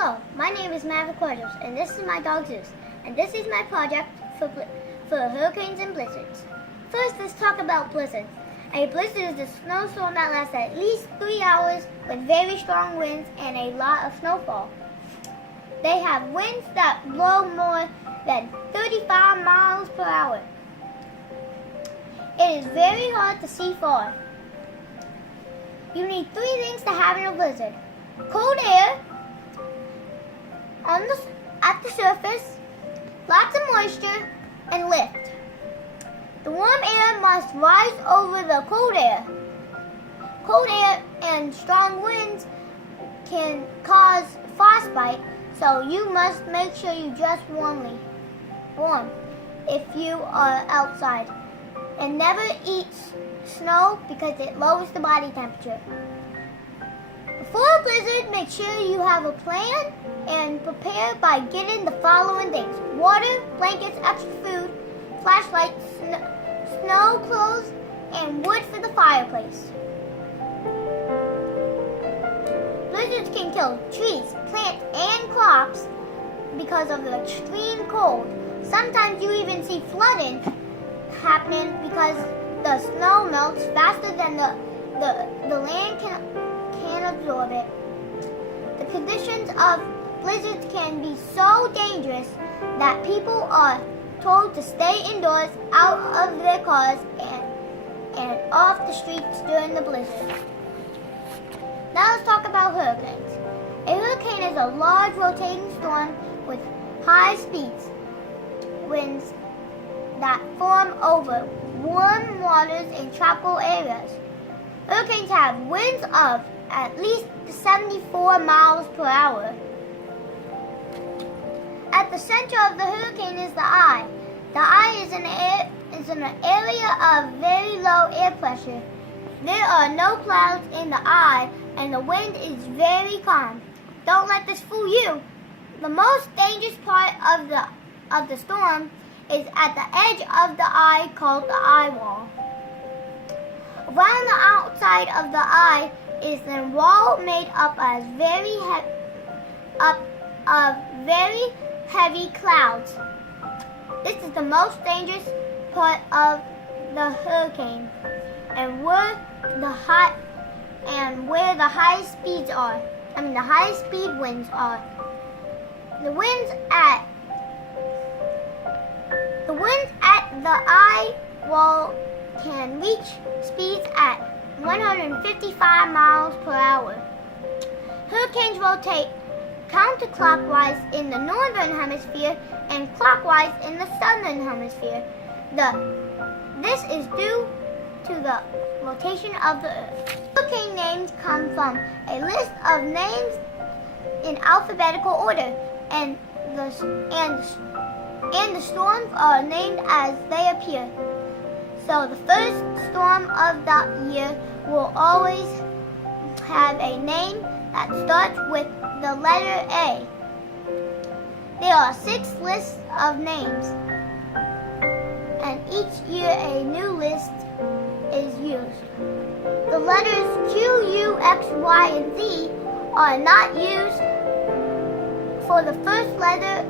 Hello, my name is Maverick Cuadros, and this is my dog Zeus, and this is my project for hurricanes and blizzards. First, let's talk about blizzards. A blizzard is a snowstorm that lasts at least 3 hours with very strong winds and a lot of snowfall. They have winds that blow more than 35 miles per hour. It is very hard to see far. You need 3 things to have in a blizzard: cold air at the surface, lots of moisture, and lift. The warm air must rise over the cold air. Cold air and strong winds can cause frostbite, so you must make sure you dress warm if you are outside. And never eat snow because it lowers the body temperature. Before a blizzard, make sure you have a plan and prepare by getting the following things: water, blankets, extra food, flashlights, snow clothes, and wood for the fireplace. Blizzards can kill trees, plants, and crops because of the extreme cold. Sometimes you even see flooding happening because the snow melts faster than the land can absorb it. The conditions of blizzards can be so dangerous that people are told to stay indoors, out of their cars, and off the streets during the blizzard. Now let's talk about hurricanes. A hurricane is a large rotating storm with high speeds, winds that form over warm waters in tropical areas. Hurricanes have winds of at least 74 miles per hour. At the center of the hurricane is the eye. The eye is an area of very low air pressure. There are no clouds in the eye, and the wind is very calm. Don't let this fool you. The most dangerous part of the storm is at the edge of the eye, called the eye wall. Around the outside of the eye is a wall made up of very heavy clouds. This is the most dangerous part of the hurricane, and where the highest speed winds are. The winds at the eye wall can reach speeds at 155 miles per hour. Hurricanes rotate counterclockwise in the northern hemisphere and clockwise in the southern hemisphere. This is due to the rotation of the Earth. Hurricane names come from a list of names in alphabetical order, and the storms are named as they appear. So the first storm of the year will always have a name that starts with the letter A. There are 6 lists of names, and each year a new list is used. The letters Q, U, X, Y, and Z are not used for the first letter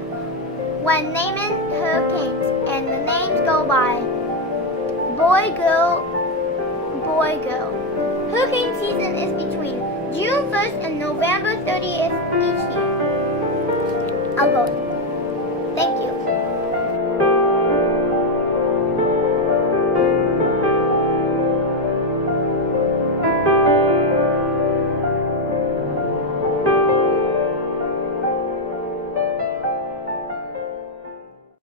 when naming hurricanes, and the names go by boy, girl, boy, girl. Hurricane season is between June 1st and November 30th each year. I'll go.